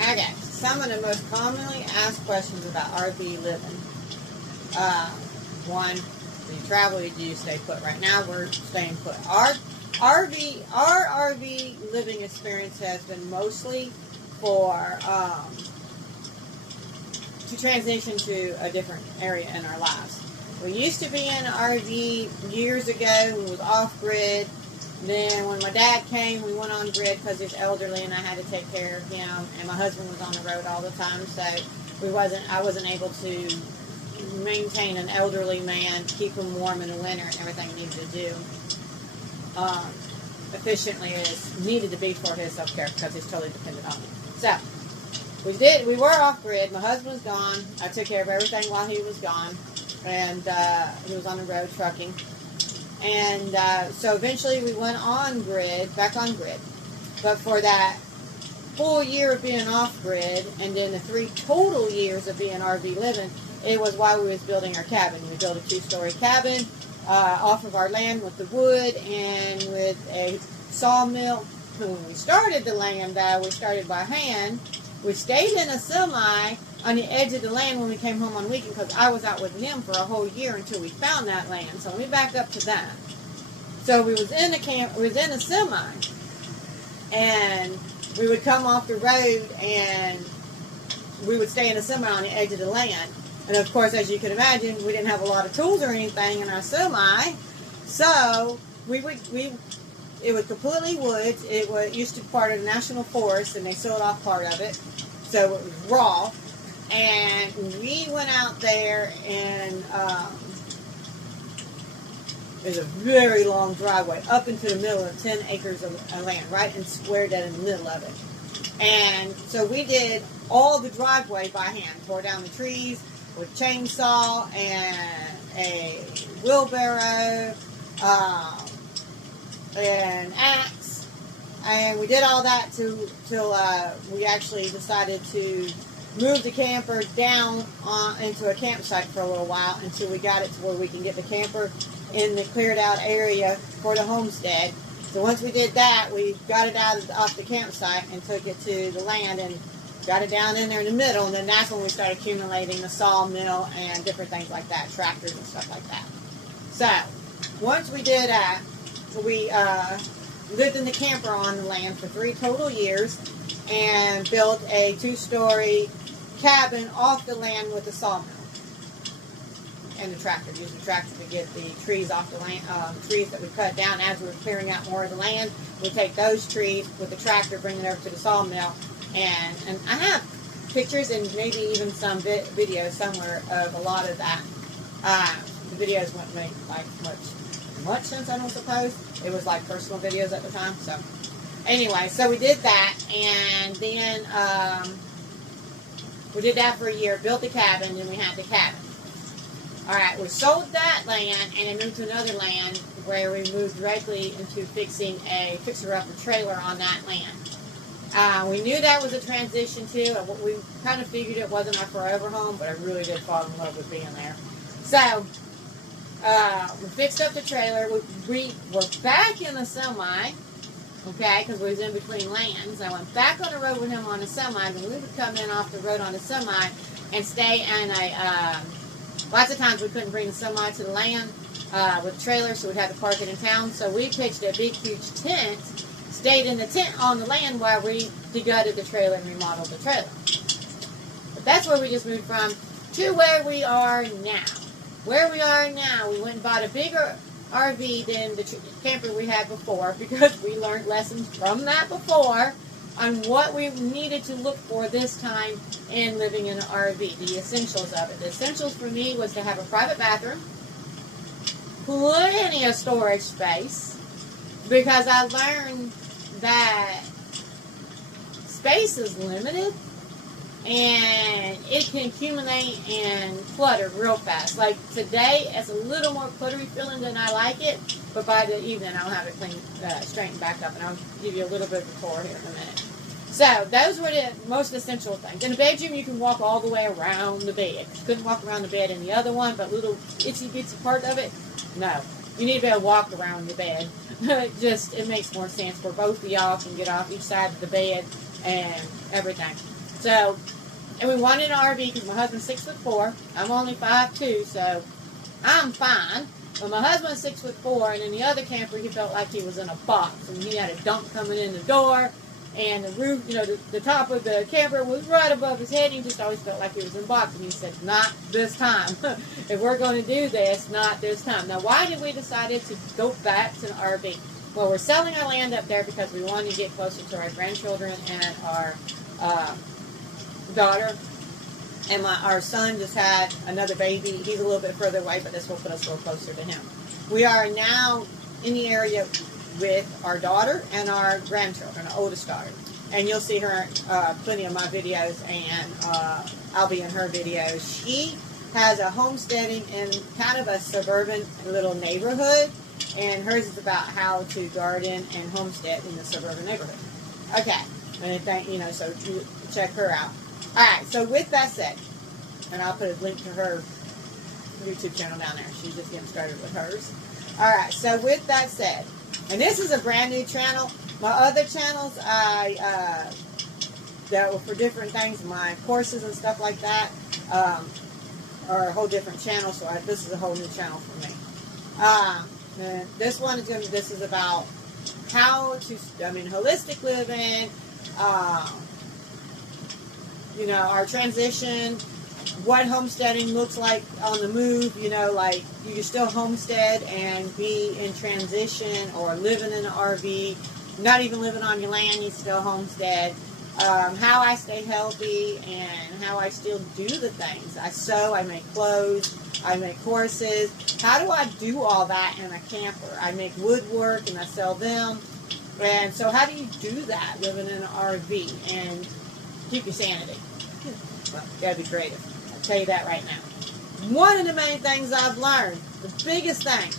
Okay, some of the most commonly asked questions about RV living. One, do you travel or do you stay put? Right now, we're staying put. Our RV living experience has been mostly for to transition to a different area in our lives. We used to be in an RV years ago. We was off grid. Then when my dad came, we went on grid because he's elderly and I had to take care of him. And my husband was on the road all the time, so I wasn't able to maintain an elderly man, keep him warm in the winter and everything we needed to do efficiently as needed to be for his self-care because he's totally dependent on me. So we were off grid. My husband was gone. I took care of everything while he was gone, and he was on the road trucking. And so eventually we went on grid, back on grid. But for that full year of being off grid, and then the 3 total years of being RV living, it was while we was building our cabin. We built a 2-story cabin off of our land with the wood and with a sawmill. When we started the land, we started by hand. We stayed in a semi on the edge of the land when we came home on weekend because I was out with him for a whole year until we found that land. So we back up to that. So we was in a semi, and we would come off the road and we would stay in a semi on the edge of the land. And of course, as you can imagine, we didn't have a lot of tools or anything in our semi, so it was completely woods. It used to be part of the National Forest, and they sold off part of it, so it was raw. And we went out there, and there's a very long driveway up into the middle of 10 acres of land, right, and square dead in the middle of it. And so we did all the driveway by hand, tore down the trees with chainsaw and a wheelbarrow, an axe, and we did all that till we actually decided to move the camper down into a campsite for a little while until we got it to where we can get the camper in the cleared out area for the homestead. So once we did that, we got it off the campsite and took it to the land and got it down in there in the middle, and then that's when we started accumulating the sawmill and different things like that, tractors and stuff like that. So once we did that, we lived in the camper on the land for 3 total years and built a 2-story cabin off the land with a sawmill and the tractor. Used the tractor to get the trees off the land, trees that we cut down as we were clearing out more of the land. We take those trees with the tractor, bring it over to the sawmill, and I have pictures and maybe even some videos somewhere of a lot of that. The videos wouldn't make like much sense, I don't suppose. It was like personal videos at the time. So anyway, so we did that, and then we did that for a year, built the cabin, and we had the cabin. Alright, we sold that land and then moved to another land where we moved directly into fixing a fixer-upper trailer on that land. We knew that was a transition too. We kind of figured it wasn't our forever home, but I really did fall in love with being there. So, we fixed up the trailer. We were back in the semi, okay, because we was in between lands. I went back on the road with him on a semi, and we would come in off the road on a semi and stay in a, lots of times we couldn't bring the semi to the land with the trailer, so we'd have to park it in town. So we pitched a big, huge tent, stayed in the tent on the land while we degutted the trailer and remodeled the trailer. But that's where we just moved from to where we are now. Where we are now, we went and bought a bigger RV than the camper we had before because we learned lessons from that before on what we needed to look for this time in living in an RV, the essentials of it. The essentials for me was to have a private bathroom, plenty of storage space, because I learned that space is limited and it can accumulate and clutter real fast. Like today, it's a little more cluttery feeling than I like it, but by the evening I'll have it clean, straightened back up, and I'll give you a little bit of a tour here in a minute. So those were the most essential things. In a bedroom, you can walk all the way around the bed. You couldn't walk around the bed in the other one, but little itsy bitsy part of it, no. You need to be able to walk around the bed. It makes more sense where both of y'all can get off each side of the bed and everything. So, and we wanted an RV because my husband's 6'4". I'm only 5'2", so I'm fine. But my husband's 6'4", and in the other camper, he felt like he was in a box, and he had a dump coming in the door, and the roof, the top of the camper was right above his head, and he just always felt like he was in a box. And he said, not this time. If we're going to do this, not this time. Now, why did we decide to go back to an RV? Well, we're selling our land up there because we wanted to get closer to our grandchildren and our daughter. And our son just had another baby. He's a little bit further away, but this will put us a little closer to him. We are now in the area with our daughter and our grandchildren, our oldest daughter. And you'll see her plenty of my videos, and I'll be in her videos. She has a homesteading in kind of a suburban little neighborhood, and hers is about how to garden and homestead in the suburban neighborhood. Okay, and so check her out. All right, so with that said, and I'll put a link to her YouTube channel down there. She's just getting started with hers. All right, so with that said, and this is a brand new channel. My other channels, that were for different things, my courses and stuff like that, are a whole different channel. So this is a whole new channel for me. And this one is this is about how to, holistic living. Our transition, what homesteading looks like on the move, like you can still homestead and be in transition, or living in an RV, not even living on your land, you still homestead. How I stay healthy and how I still do the things. I sew, I make clothes, I make courses. How do I do all that in a camper? I make woodwork and I sell them. And so how do you do that living in an RV and keep your sanity? Well, you gotta be creative. I'll tell you that right now. One of the main things I've learned, the biggest thing,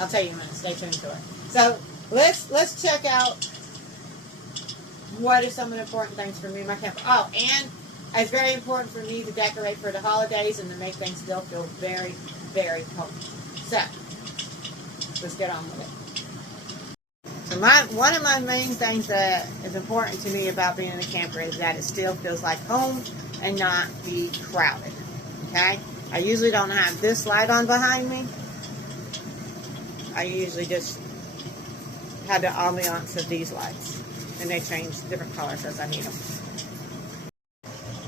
I'll tell you in a minute. Stay tuned to it. So let's check out what are some of the important things for me in my camper. Oh, and it's very important for me to decorate for the holidays and to make things still feel very, very homey. So let's get on with it. So one of my main things that is important to me about being in a camper is that it still feels like home and not be crowded. Okay? I usually don't have this light on behind me. I usually just have the ambiance of these lights. And they change different colors as I need them.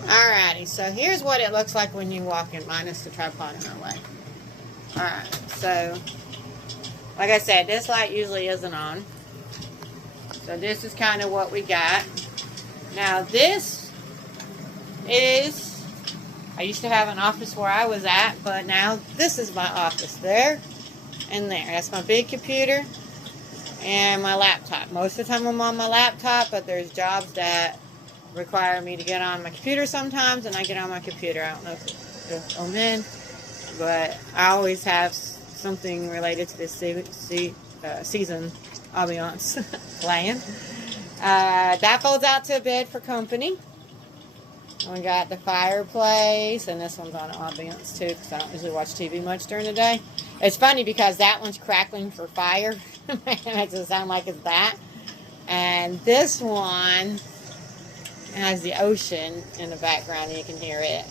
Alrighty, so here's what it looks like when you walk in, minus the tripod in our way. Alright, so like I said, this light usually isn't on. So this is kind of what we got. Now this is, I used to have an office where I was at, but now this is my office there and there. That's my big computer and my laptop. Most of the time I'm on my laptop, but there's jobs that require me to get on my computer sometimes, and I get on my computer. I don't know if I'm in, but I always have something related to this season ambiance playing. That folds out to a bed for company. We got the fireplace, and this one's on ambiance too, because I don't usually watch TV much during the day. It's funny because that one's crackling for fire. It makes it sound like it's that. And this one has the ocean in the background, and you can hear it.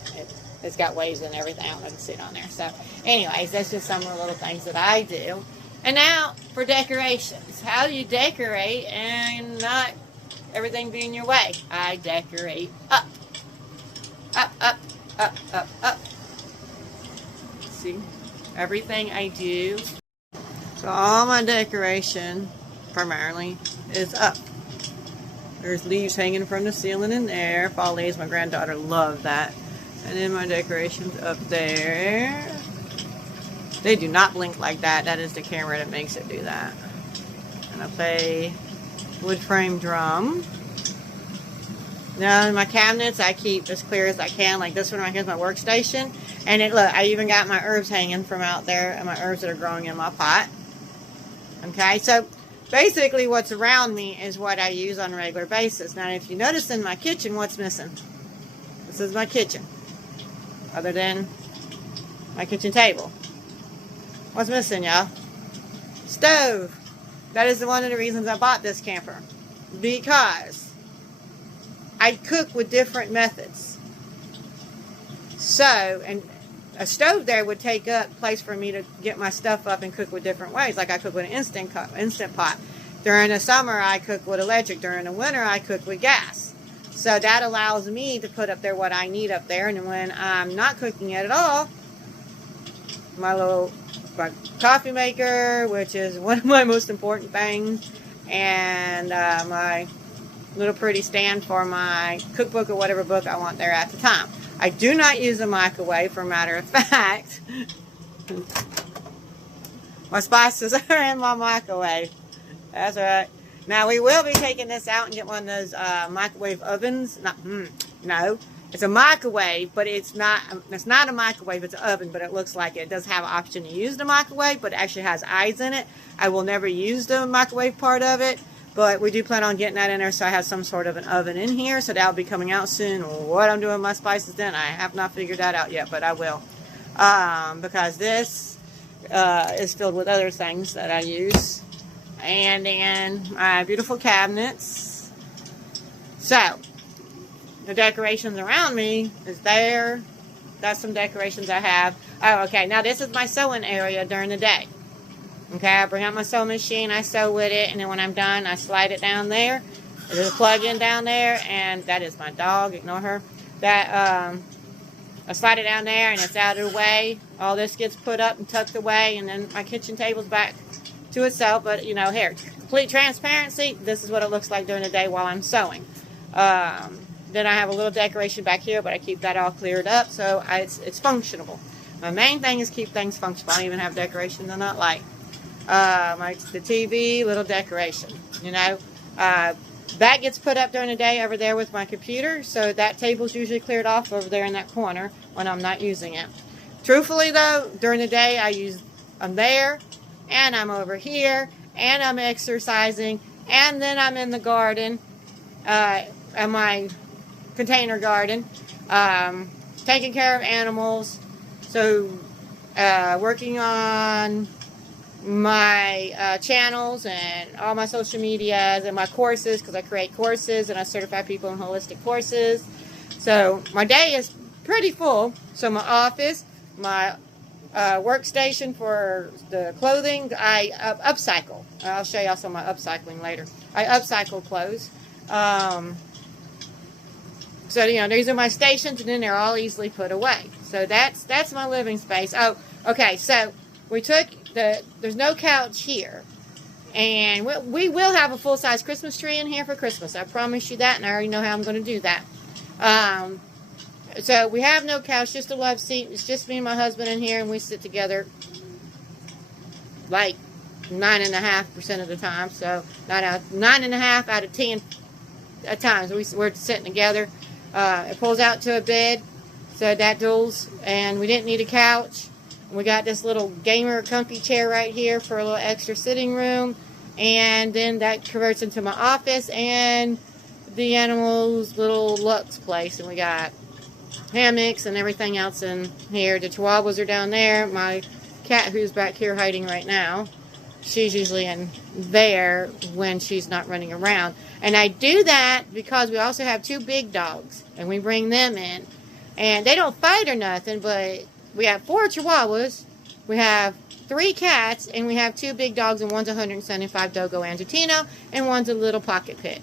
It's got waves and everything. I don't know if you can see it on there. So anyways, that's just some of the little things that I do. And now for decorations. How do you decorate and not everything be in your way? I decorate up. Up, up, up, up, up. See? Everything I do. So all my decoration, primarily, is up. There's leaves hanging from the ceiling in there. Fall leaves, my granddaughter loved that. And then my decorations up there. They do not blink like that. That is the camera that makes it do that. And I play wood frame drum. Now in my cabinets, I keep as clear as I can. Like this one right here is my workstation. And look, I even got my herbs hanging from out there, and my herbs that are growing in my pot. Okay, so basically what's around me is what I use on a regular basis. Now if you notice in my kitchen, what's missing? This is my kitchen. Other than my kitchen table. What's missing, y'all? Stove. That is one of the reasons I bought this camper. Because I cook with different methods. So, and a stove there would take up place for me to get my stuff up and cook with different ways. Like I cook with an instant pot. During the summer, I cook with electric. During the winter, I cook with gas. So that allows me to put up there what I need up there. And when I'm not cooking it at all, my coffee maker, which is one of my most important things, and my little pretty stand for my cookbook or whatever book I want there at the time. I do not use a microwave, for a matter of fact. My spices are in my microwave. That's right. Now, we will be taking this out and get one of those microwave ovens. No, it's a microwave, but it's not a microwave. It's an oven, but it looks like it. It does have an option to use the microwave, but it actually has eyes in it. I will never use the microwave part of it, but we do plan on getting that in there, so I have some sort of an oven in here, so that will be coming out soon. What I'm doing with my spices then, I have not figured that out yet, but I will. Because this is filled with other things that I use. And then my beautiful cabinets. So, the decorations around me is there. That's some decorations I have. Oh, okay. Now, this is my sewing area during the day. Okay, I bring out my sewing machine, I sew with it, and then when I'm done, I slide it down there. There's a plug-in down there, and that is my dog. Ignore her. That, I slide it down there, and it's out of the way. All this gets put up and tucked away, and then my kitchen table's back to itself. But, you know, here, complete transparency, this is what it looks like during the day while I'm sewing. Then I have a little decoration back here, but I keep that all cleared up, so it's functional. My main thing is keep things functional. I don't even have decorations I not like. The TV, little decoration, you know. That gets put up during the day over there with my computer, so that table's usually cleared off over there in that corner when I'm not using it. Truthfully, though, during the day I'm there, and I'm over here, and I'm exercising, and then I'm in the garden, in my container garden, taking care of animals, so working on my channels and all my social medias and my courses, because I create courses and I certify people in holistic courses. So my day is pretty full. So my office, my workstation for the clothing, I upcycle. I'll show y'all some of my upcycling later. I upcycle clothes. So, you know, these are my stations, and then they're all easily put away. So that's my living space. Oh, okay, so we took there's no couch here. And we will have a full-size Christmas tree in here for Christmas. I promise you that, and I already know how I'm going to do that. So we have no couch, just a love seat. It's just me and my husband in here, and we sit together like 9.5% of the time. So 9.5 out of 10 at times we're sitting together. It pulls out to a bed, so that duals, and we didn't need a couch. We got this little gamer comfy chair right here for a little extra sitting room, and then that converts into my office and the animals' little Lux place, and we got hammocks and everything else in here. The chihuahuas are down there. My cat, who's back here hiding right now, she's usually in there when she's not running around. And I do that because we also have 2 big dogs, and we bring them in. And they don't fight or nothing, but we have 4 chihuahuas, we have 3 cats, and we have 2 big dogs, and one's 175 Dogo Angitino, and one's a little pocket pit,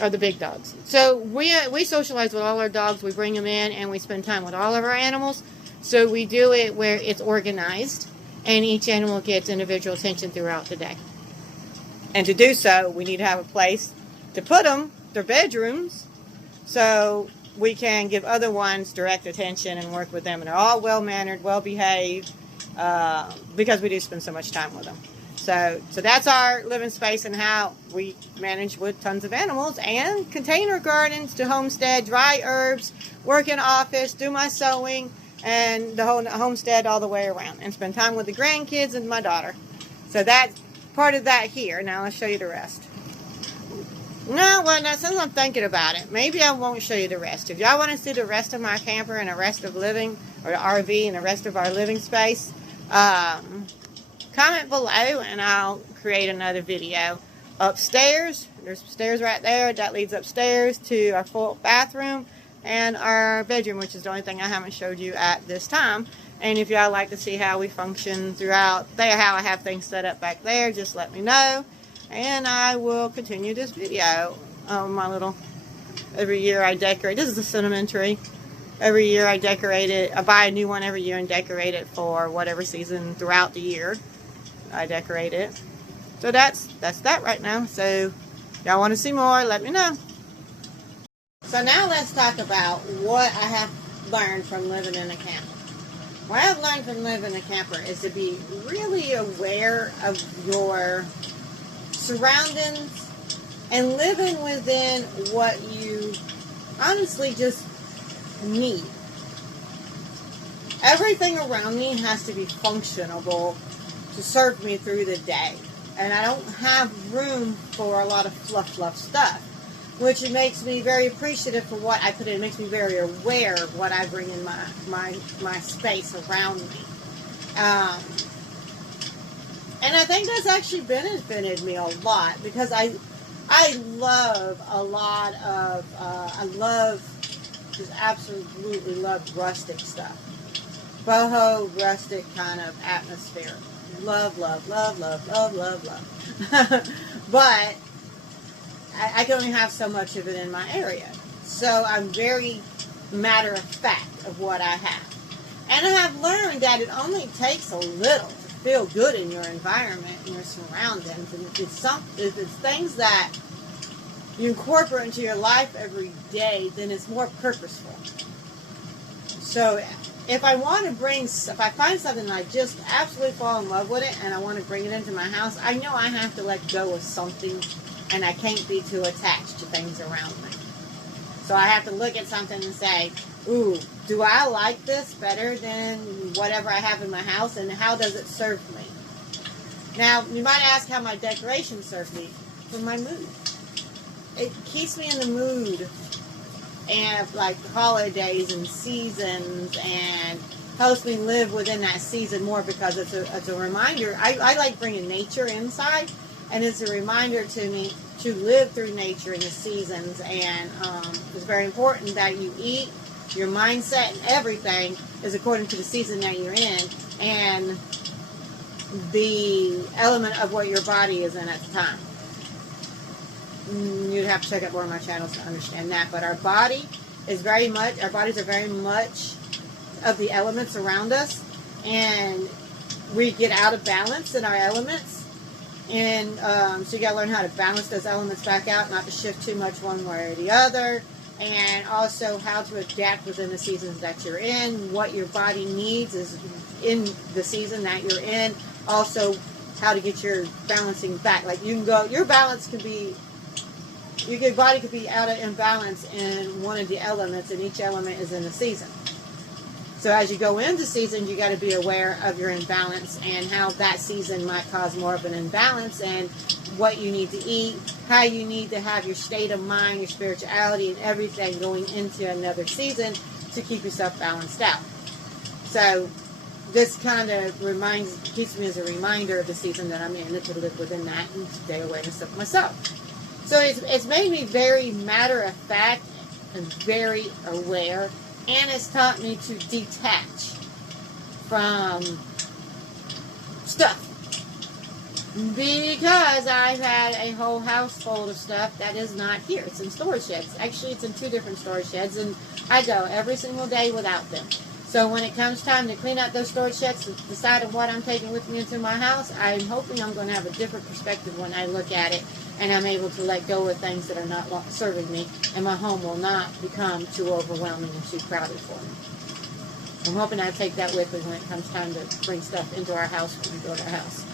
are the big dogs. So we socialize with all our dogs, we bring them in, and we spend time with all of our animals. So we do it where it's organized, and each animal gets individual attention throughout the day. And to do so, we need to have a place to put them, their bedrooms, so we can give other ones direct attention and work with them. And they're all well-mannered, well-behaved, because we do spend so much time with them. So that's our living space and how we manage with tons of animals and container gardens to homestead, dry herbs, work in office, do my sewing, and the whole homestead all the way around. And spend time with the grandkids and my daughter. So that's part of that here. Now let's show you the rest. No, well, now, since I'm thinking about it, maybe I won't show you the rest. If y'all want to see the rest of my camper and the rest of living, or the RV and the rest of our living space, comment below and I'll create another video. Upstairs, There's stairs right there. That leads upstairs to our full bathroom and our bedroom, which is the only thing I haven't showed you at this time. And if y'all like to see how we function throughout there, how I have things set up back there, just let me know. And I will continue this video. My little, every year I decorate. This is a cinnamon tree. Every year I decorate it. I buy a new one every year and decorate it for whatever season throughout the year. I decorate it. So that's that right now. So y'all want to see more, let me know. So now let's talk about what I have learned from living in a camper. What I've learned from living in a camper is to be really aware of your surroundings and living within what you honestly just need. Everything around me has to be functionable to serve me through the day. And I don't have room for a lot of fluff stuff, which makes me very appreciative for what I put in. It makes me very aware of what I bring in my space around me. And I think that's actually benefited me a lot, because I love a lot of, just absolutely love rustic stuff. Boho, rustic kind of atmosphere. Love. But I can only have so much of it in my area. So I'm very matter of fact of what I have. And I have learned that it only takes a little to feel good in your environment and your surroundings. And if it's things that you incorporate into your life every day, then it's more purposeful. So if I find something and I just absolutely fall in love with it and I want to bring it into my house, I know I have to let go of something, and I can't be too attached to things around me. So I have to look at something and say, ooh, do I like this better than whatever I have in my house, and how does it serve me? Now, you might ask how my decorations serve me. For my mood. It keeps me in the mood and like holidays and seasons, and helps me live within that season more, because it's a reminder. I like bringing nature inside, and it's a reminder to me to live through nature in the seasons. And it's very important that you eat, your mindset and everything is according to the season that you're in and the element of what your body is in at the time. You'd have to check out more of my channels to understand that. But our bodies are very much of the elements around us, and we get out of balance in our elements. And so you got to learn how to balance those elements back out, not to shift too much one way or the other, and also how to adapt within the seasons that you're in. What your body needs is in the season that you're in. Also, how to get your balancing back. Like you can go, your balance could be, your body could be out of imbalance in one of the elements, and each element is in the season. So as you go into season, you got to be aware of your imbalance and how that season might cause more of an imbalance, and what you need to eat, how you need to have your state of mind, your spirituality, and everything going into another season to keep yourself balanced out. So this kind of keeps me as a reminder of the season that I'm in, and to live within that and stay awareness of myself. So it's made me very matter of fact and very aware. And it's taught me to detach from stuff. Because I've had a whole house full of stuff that is not here. It's in storage sheds. Actually, it's in 2 different storage sheds, and I go every single day without them. So when it comes time to clean out those storage sheds and decide on what I'm taking with me into my house, I'm hoping I'm going to have a different perspective when I look at it, and I'm able to let go of things that are not serving me, and my home will not become too overwhelming and too crowded for me. I'm hoping I take that with me when it comes time to bring stuff into our house when we build our house.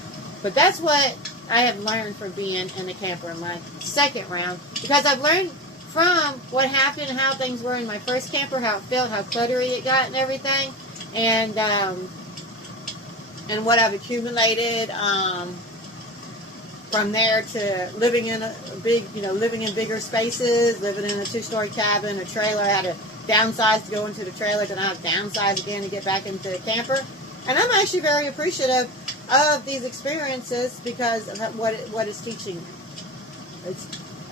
But that's what I have learned from being in the camper in my second round, because I've learned from what happened, how things were in my first camper, how it felt, how cluttery it got and everything, and what I've accumulated from there to living in a big, living in bigger spaces, living in a 2-story cabin, a trailer. I had to downsize to go into the trailer, then I have to downsize again to get back into the camper. And I'm actually very appreciative of these experiences because of what it's teaching me.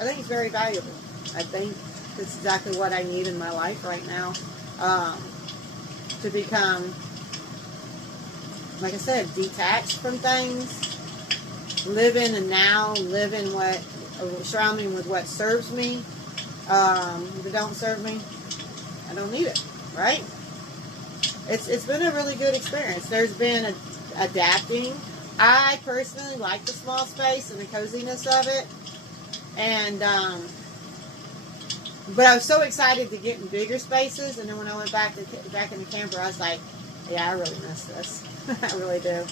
I think it's very valuable. I think it's exactly what I need in my life right now, to become, like I said, detached from things, live in the now, live in what, surrounding with what serves me. If it don't serve me, I don't need it, right? It's been a really good experience. There's been adapting. I personally like the small space and the coziness of it, and but I was so excited to get in bigger spaces, and then when I went back in the camper, I was like, yeah, I really miss this. I really do.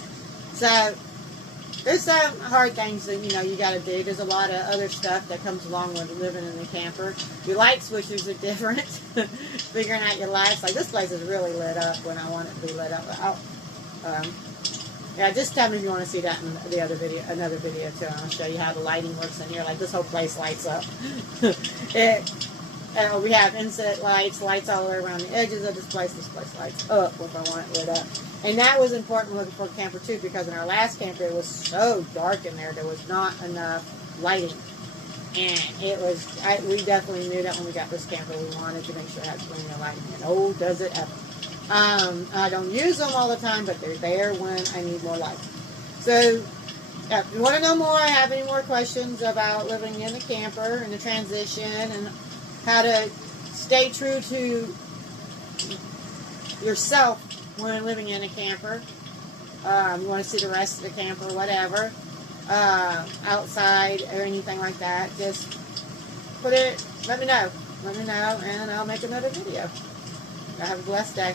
So there's some hard things that, you know, you got to do. There's a lot of other stuff that comes along with living in the camper. Your light switches are different. Figuring out your lights. Like, this place is really lit up when I want it to be lit up. Yeah, just tell me if you want to see that in the other video, another video too. I'll show you how the lighting works in here. Like, this whole place lights up. We have inset lights all the way around the edges of this place. This place lights up if I want it lit up. And that was important looking for a camper too, because in our last camper it was so dark in there. There was not enough lighting. And it was, we definitely knew that when we got this camper, we wanted to make sure it had plenty of lighting. And oh, does it ever. I don't use them all the time, but they're there when I need more light. So, if you want to know more, have any more questions about living in the camper and the transition and how to stay true to yourself when living in a camper, you want to see the rest of the camper, whatever, outside or anything like that, just let me know, and I'll make another video. Have a blessed day.